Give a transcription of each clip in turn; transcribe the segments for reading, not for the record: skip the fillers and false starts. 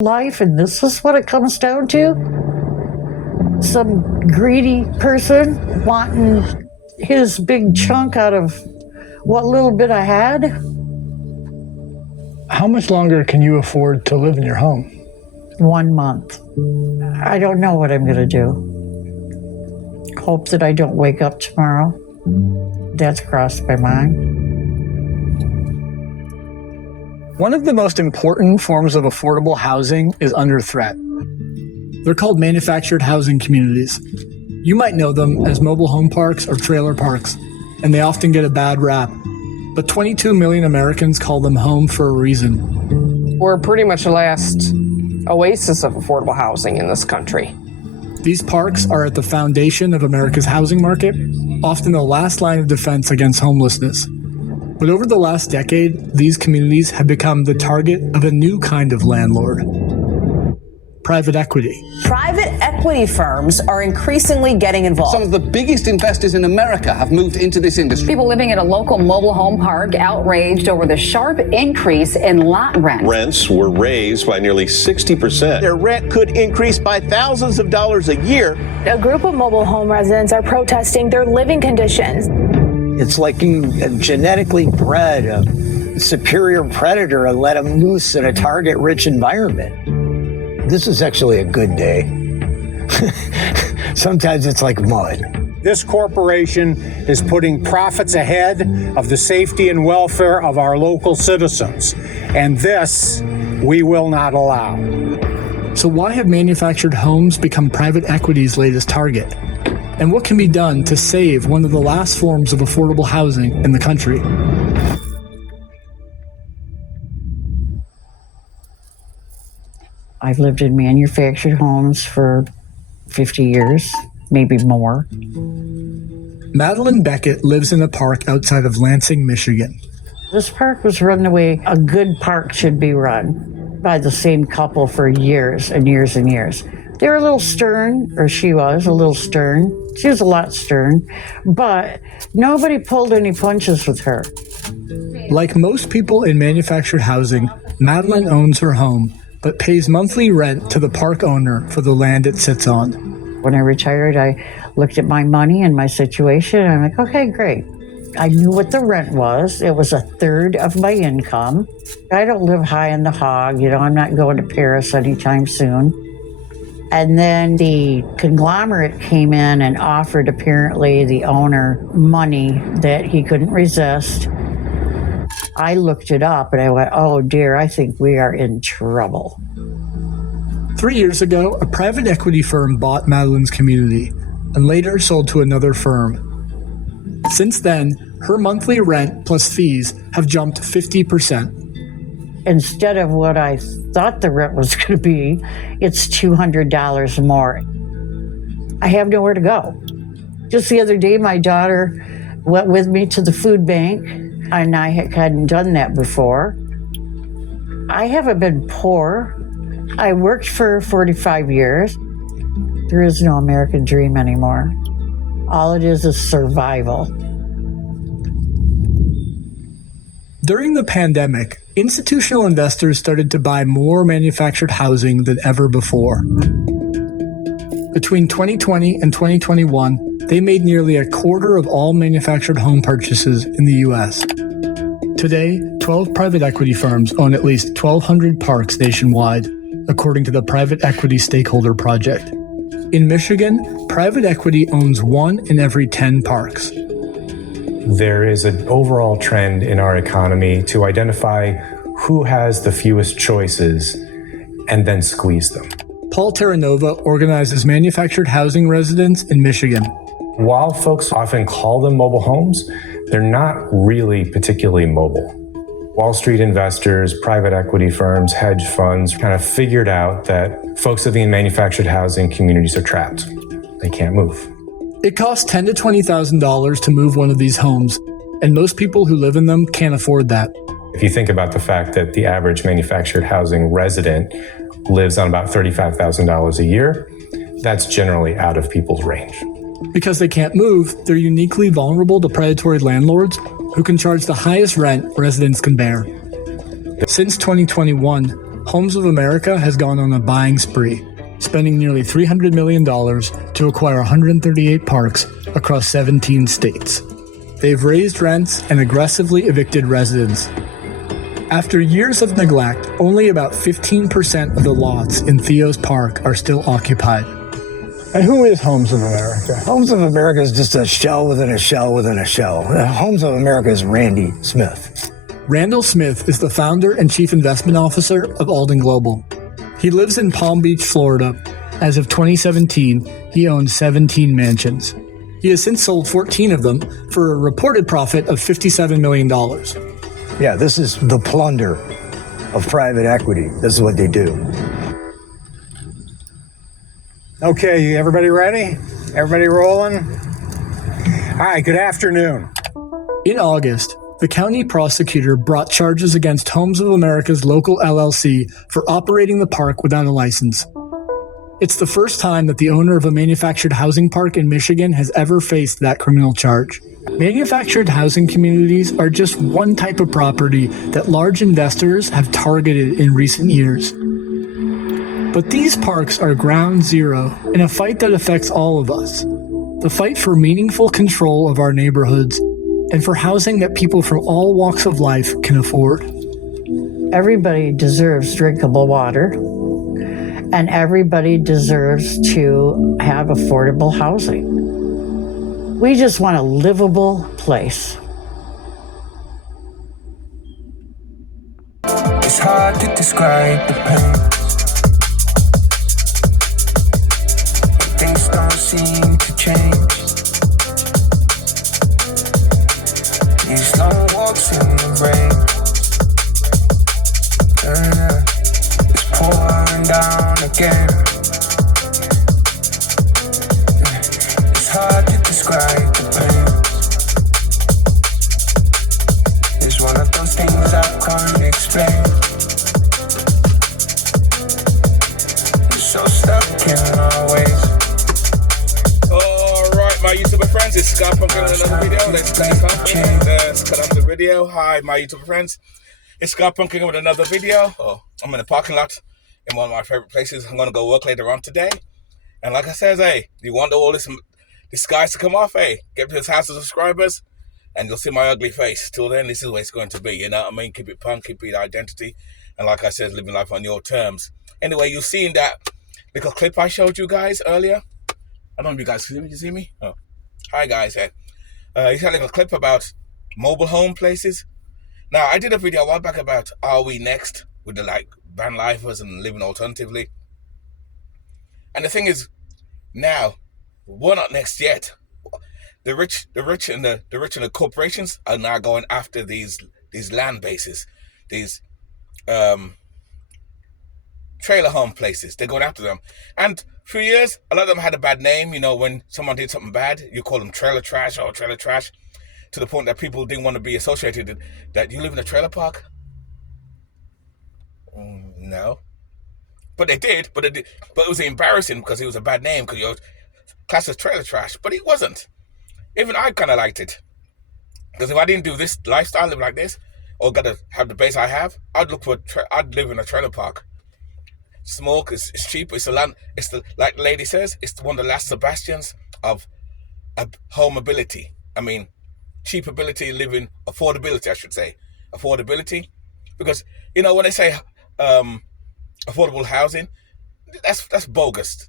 life, and this is what it comes down to? Some greedy person wanting his big chunk out of what little bit I had. How much longer can you afford to live in your home? 1 month. I don't know what I'm going to do. Hope that I don't wake up tomorrow. That's crossed my mind. One of the most important forms of affordable housing is under threat. They're called manufactured housing communities. You might know them as mobile home parks or trailer parks, and they often get a bad rap. But 22 million Americans call them home for a reason. We're pretty much the last oasis of affordable housing in this country. These parks are at the foundation of America's housing market, often the last line of defense against homelessness. But over the last decade, these communities have become the target of a new kind of landlord: private equity. Private equity firms are increasingly getting involved. Some of the biggest investors in America have moved into this industry. People living at a local mobile home park outraged over the sharp increase in lot rent. Rents were raised by nearly 60%. Their rent could increase by thousands of dollars a year. A group of mobile home residents are protesting their living conditions. It's like you genetically bred a superior predator and let him loose in a target-rich environment. This is actually a good day. Sometimes it's like mud. This corporation is putting profits ahead of the safety and welfare of our local citizens, and this we will not allow. So why have manufactured homes become private equity's latest target? And what can be done to save one of the last forms of affordable housing in the country? I've lived in manufactured homes for 50 years, maybe more. Madeline Beckett lives in a park outside of Lansing, Michigan. This park was run the way a good park should be run, by the same couple for years and years and years. They were a little stern, or she was a little stern. She was a lot stern, but nobody pulled any punches with her. Like most people in manufactured housing, Madeline owns her home, but pays monthly rent to the park owner for the land it sits on. When I retired, I looked at my money and my situation, and I'm like, okay, great. I knew what the rent was. It was a third of my income. I don't live high in the hog. I'm not going to Paris anytime soon. And then the conglomerate came in and offered, apparently, the owner money that he couldn't resist. I looked it up and I went, oh dear, I think we are in trouble. 3 years ago, a private equity firm bought Madeline's community and later sold to another firm. Since then, her monthly rent plus fees have jumped 50%. Instead of what I thought the rent was going to be, it's $200 more. I have nowhere to go. Just the other day, my daughter went with me to the food bank, and I hadn't done that before. I haven't been poor. I worked for 45 years. There is no American dream anymore. All it is survival. During the pandemic, institutional investors started to buy more manufactured housing than ever before. Between 2020 and 2021, they made nearly a quarter of all manufactured home purchases in the U.S. Today, 12 private equity firms own at least 1,200 parks nationwide, according to the Private Equity Stakeholder Project. In Michigan, private equity owns 1 in every 10 parks. There is an overall trend in our economy to identify who has the fewest choices and then squeeze them. Paul Terranova organizes manufactured housing residents in Michigan. While folks often call them mobile homes, they're not really particularly mobile. Wall Street investors, private equity firms, hedge funds kind of figured out that folks living in manufactured housing communities are trapped. They can't move. It costs $10,000 to $20,000 to move one of these homes, and most people who live in them can't afford that. If you think about the fact that the average manufactured housing resident lives on about $35,000 a year, that's generally out of people's range. Because they can't move, they're uniquely vulnerable to predatory landlords who can charge the highest rent residents can bear. Since 2021, Homes of America has gone on a buying spree, spending nearly $300 million to acquire 138 parks across 17 states. They've raised rents and aggressively evicted residents. After years of neglect, only about 15% of the lots in Theo's Park are still occupied. And who is Homes of America? Homes of America is just a shell within a shell within a shell. Homes of America is Randy Smith. Randall Smith is the founder and chief investment officer of Alden Global. He lives in Palm Beach, Florida. As of 2017, he owns 17 mansions. He has since sold 14 of them for a reported profit of $57 million. Yeah, this is the plunder of private equity. This is what they do. Okay, everybody ready? Everybody rolling? All right, good afternoon. In August, the county prosecutor brought charges against Homes of America's local LLC for operating the park without a license. It's the first time that the owner of a manufactured housing park in Michigan has ever faced that criminal charge. Manufactured housing communities are just one type of property that large investors have targeted in recent years. But these parks are ground zero in a fight that affects all of us. The fight for meaningful control of our neighborhoods and for housing that people from all walks of life can afford. Everybody deserves drinkable water, and everybody deserves to have affordable housing. We just want a livable place. It's hard to describe the pain. Things don't seem to change. These long walks in the rain. It's pouring down again. It's hard to describe the pain. It's one of those things I can't explain. We're so stuck in our ways. Alright, my YouTuber friends, it's Scott Pumpkin with another video. Let's cut on the video. Hi, my YouTuber friends. It's Scott Pumpkin with another video. Oh, I'm in the parking lot in one of my favorite places. I'm going to go work later on today. And like I said, hey, you want all this guys to come off? Hey, get to this house of subscribers and you'll see my ugly face. Till then, this is what it's going to be. You know what I mean? Keep it punk, keep it identity. And like I said, living life on your terms. Anyway, you've seen that little clip I showed you guys earlier. I don't know if you guys can see me. Oh, hi guys. You had like a clip about mobile home places. Now, I did a video a while back about Are We Next? With the like van lifers and living alternatively. And the thing is, now, we're not next yet. The rich and the corporations are now going after these land bases, these trailer home places. They're going after them. And for years, a lot of them had a bad name. You know, when someone did something bad, you call them trailer trash or trailer trash, to the point that people didn't want to be associated that you live in a trailer park. No. But they did. But it was embarrassing because it was a bad name because you're classed as trailer trash. But it wasn't. Even I kind of liked it. Because if I didn't do this lifestyle, live like this, or gotta have the base I have, I'd live in a trailer park. Smoke is cheap. It's like the lady says, it's one of the last Sebastians of home ability. I mean, cheap ability, living, affordability, I should say. Affordability. Because, you know, when they say affordable housing, that's bogus.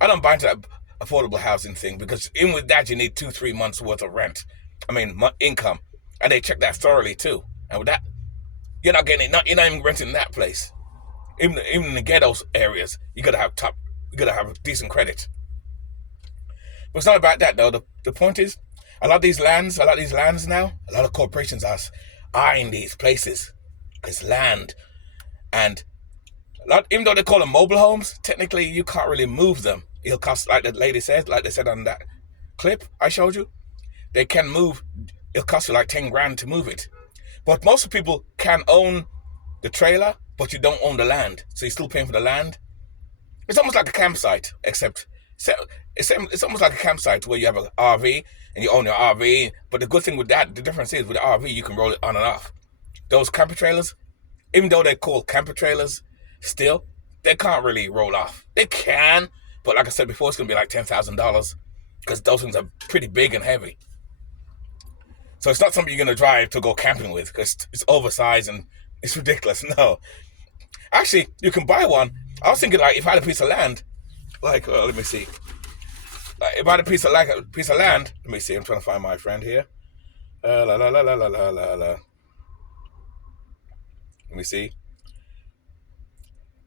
I don't buy into that affordable housing thing, because in with that, you need 2-3 months worth of rent. I mean, income. And they check that thoroughly too. And with that, you're not getting it. You're not even renting that place. Even in the ghetto areas, you gotta have decent credit. But it's not about that though. The point is, a lot of these lands now, a lot of corporations are eyeing these places. It's land. And even though they call them mobile homes, technically you can't really move them. It'll cost, like the lady said, like they said on that clip I showed you, they can move. It'll cost you like 10 grand to move it. But most people can own the trailer, but you don't own the land. So you're still paying for the land. It's almost like a campsite, except it's almost like a campsite where you have an RV and you own your RV. But the good thing with that, the difference is with the RV, you can roll it on and off. Those camper trailers, even though they're called camper trailers, still, they can't really roll off. They can, but like I said before, it's going to be like $10,000 because those things are pretty big and heavy. So it's not something you're going to drive to go camping with because it's oversized and it's ridiculous. No. Actually, you can buy one. I was thinking, like, if I had a piece of land, like, let me see. Like, if I had a piece of land, let me see. I'm trying to find my friend here. Let me see.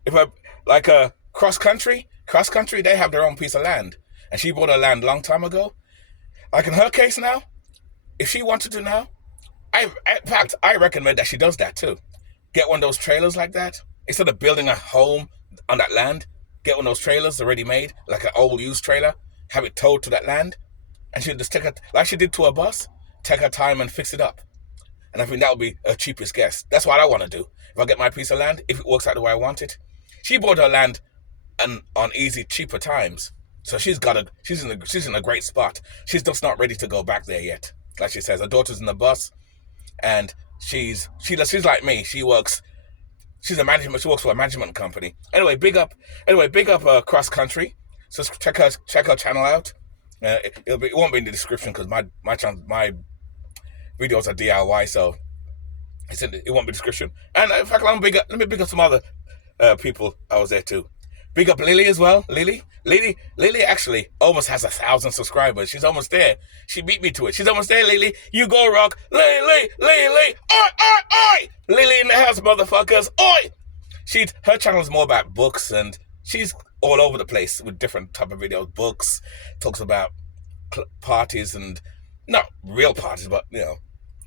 If I, like, cross country, they have their own piece of land. And she bought her land a long time ago. Like, in her case now, if she wanted to now, in fact, I recommend that she does that too. Get one of those trailers like that. Instead of building a home on that land, get one of those trailers already made, like an old used trailer, have it towed to that land, and she'll just take it, like she did to a bus, take her time and fix it up. And I think that would be her cheapest guess. That's what I want to do. If I get my piece of land, if it works out the way I want it. She bought her land on easy, cheaper times. So she's in a great spot. She's just not ready to go back there yet. Like she says, her daughter's in the bus, and she's like me. She works for a management company. Anyway, big up Cross Country. So check her channel out. It won't be in the description because my videos are DIY, so it won't be in the description. And in fact, let me big up some other people I was there too. Big up Lily as well. Lily actually almost has 1,000 subscribers. She's almost there. She beat me to it. She's almost there, Lily. You go, rock. Lily. Oi. Lily in the house, motherfuckers. Oi. Her channel is more about books, and she's all over the place with different type of videos. Books, talks about parties, and not real parties, but, you know,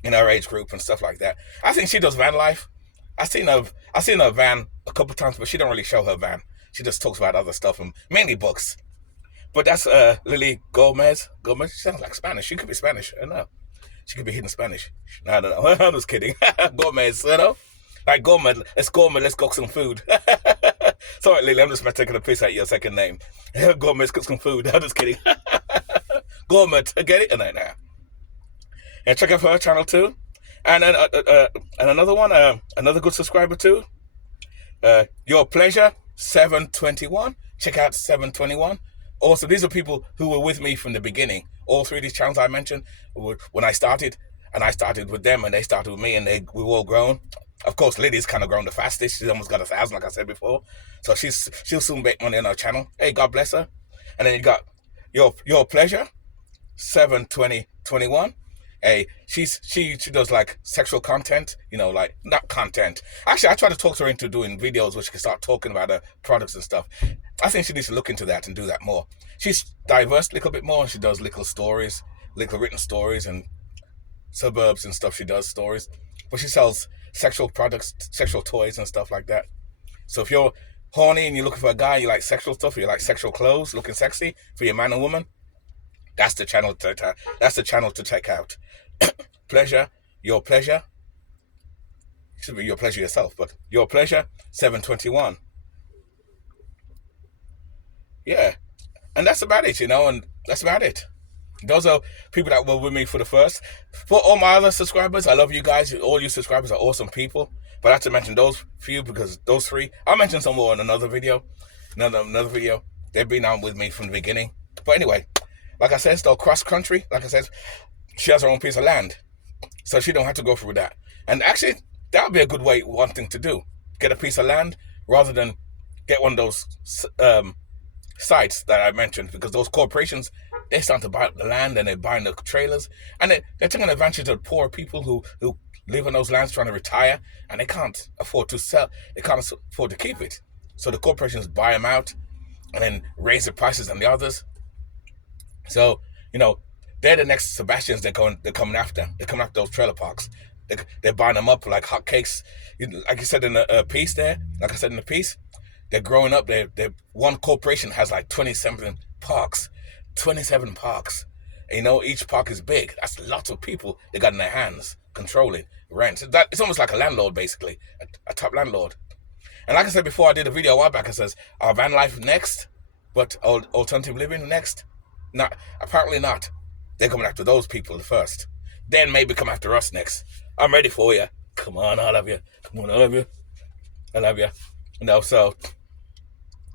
in her age group and stuff like that. I think she does van life. I've seen her van a couple of times, but she don't really show her van. She just talks about other stuff and mainly books. But that's Lily Gomez. She sounds like Spanish. She could be Spanish. I don't know. She could be hidden Spanish. I don't know. I'm just kidding. Gomez, you know? Like Gomez, let's cook some food. Sorry, Lily, I'm just taking a piss at your second name. Gomez, cook some food. I'm just kidding. Gomez, get it? No. And check out her channel too. And another one, another good subscriber too. Your Pleasure 721. Check out 721. Also, these are people who were with me from the beginning. All three of these channels I mentioned when I started, and I started with them, and they started with me, and we've all grown. Of course, Lydia's kind of grown the fastest. She's almost got 1,000, like I said before. So she'll soon make money on our channel. Hey, God bless her. And then you got Your Pleasure 72021. Hey, she does like sexual content, you know, like not content. Actually, I try to talk her into doing videos where she can start talking about her products and stuff. I think she needs to look into that and do that more. She's diverse a little bit more. She does little stories, little written stories, and suburbs and stuff. She does stories, but she sells sexual products, sexual toys and stuff like that. So if you're horny and you're looking for a guy, you like sexual stuff, or you like sexual clothes, looking sexy for your man and woman, that's the channel to check out. Pleasure, Your Pleasure. It should be Your Pleasure yourself, but Your Pleasure 721. Yeah, and that's about it, you know, and that's about it. Those are people that were with me for the first. For all my other subscribers, I love you guys. All you subscribers are awesome people. But I have to mention those few because those three, I'll mention some more in another video. Another video. They've been on with me from the beginning. But anyway, like I said, still cross country. Like I said, she has her own piece of land, so she don't have to go through that. And actually, that would be a good one thing to do. Get a piece of land rather than get one of those sites that I mentioned, because those corporations, they start to buy the land and they're buying the trailers, and they're taking advantage of poor people who live on those lands trying to retire, and they can't afford to sell. They can't afford to keep it. So the corporations buy them out and then raise the prices on the others. So, you know, they're the next Sebastians they're coming after. They're coming after those trailer parks. They're buying them up like hotcakes. Like you said in the piece there, like I said in the piece, they're growing up. One corporation has like 27 parks. 27 parks. And, you know, each park is big. That's lots of people they got in their hands controlling rent. It's almost like a landlord, basically, a top landlord. And like I said before, I did a video a while back. It says, our van life next, but alternative living next? Not, apparently not. They're coming after those people first. Then maybe come after us next. I'm ready for you. Come on, I love you. Come on, I love you. I love you. So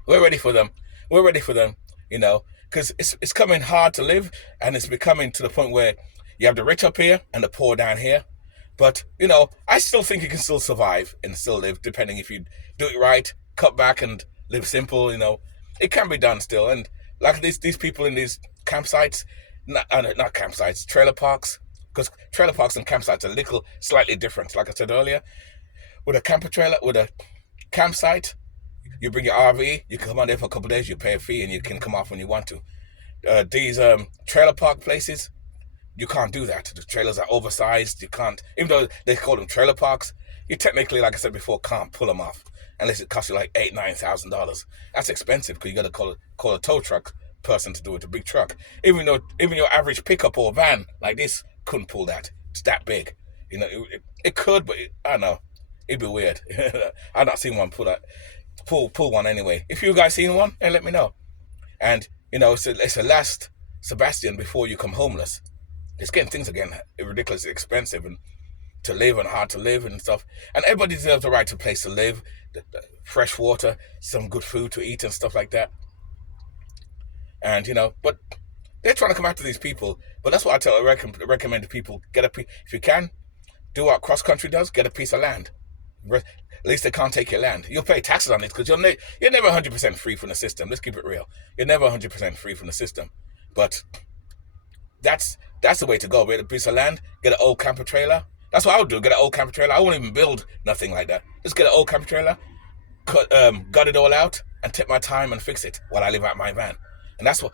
we're ready for them. We're ready for them, because it's coming hard to live, and it's becoming to the point where you have the rich up here and the poor down here. But, I still think you can still survive and still live, depending if you do it right, cut back and live simple, It can be done still. And like these people in these campsites, not campsites, trailer parks, because trailer parks and campsites are a little slightly different. Like I said earlier, with a campsite, you bring your RV, you can come on there for a couple of days, you pay a fee, and you can come off when you want to. These trailer park places, you can't do that. The trailers are oversized. You can't, even though they call them trailer parks, you technically, like I said before, can't pull them off unless it costs you like $8,000-9,000. That's expensive because you got to call a tow truck person to do it, a big truck. Even your average pickup or van like this couldn't pull that. It's that big. It could, but I don't know. It'd be weird. I've not seen one pull one anyway. If you guys seen one, let me know. And it's a last Sebastian before you come homeless. It's getting things again ridiculously expensive and to live and hard to live and stuff. And everybody deserves the right to a place to live, the fresh water, some good food to eat and stuff like that. And but they're trying to come after these people. But that's what I recommend to people: if you can, do what Cross Country does, get a piece of land. At least they can't take your land. You'll pay taxes on it because you're never 100% free from the system. Let's keep it real. You're never 100% free from the system. But that's the way to go. Get a piece of land, get an old camper trailer. That's what I would do. Get an old camper trailer. I won't even build nothing like that. Just get an old camper trailer, gut it all out, and take my time and fix it while I live out my van. And that's what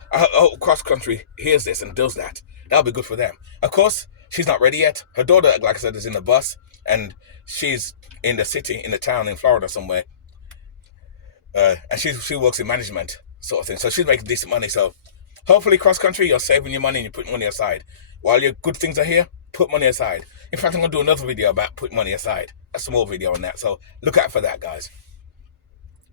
Cross Country hears this and does that. That'll be good for them. Of course, she's not ready yet. Her daughter, like I said, is in the bus, and she's in the city, in the town in Florida somewhere. And she works in management sort of thing. So she's making decent money. So hopefully, Cross Country, you're saving your money and you're putting money aside. While your good things are here, put money aside. In fact, I'm going to do another video about putting money aside. A small video on that. So look out for that, guys.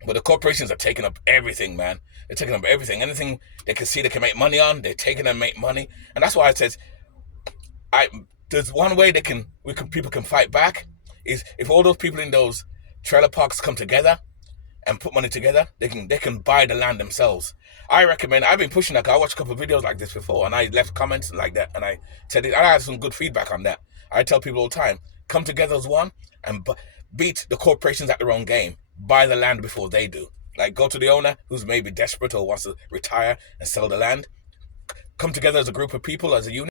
But the corporations are taking up everything, man. They're taking up everything. Anything they can see they can make money on, they're taking and make money. And that's why I said, there's one way people can fight back, is if all those people in those trailer parks come together and put money together, they can buy the land themselves. I recommend, I've been pushing that. I watched a couple of videos like this before, and I left comments like that, and I said it. I had some good feedback on that. I tell people all the time, come together as one and beat the corporations at their own game. Buy the land before they do. Like, go to the owner who's maybe desperate or wants to retire and sell the land. Come together as a group of people, as a unit.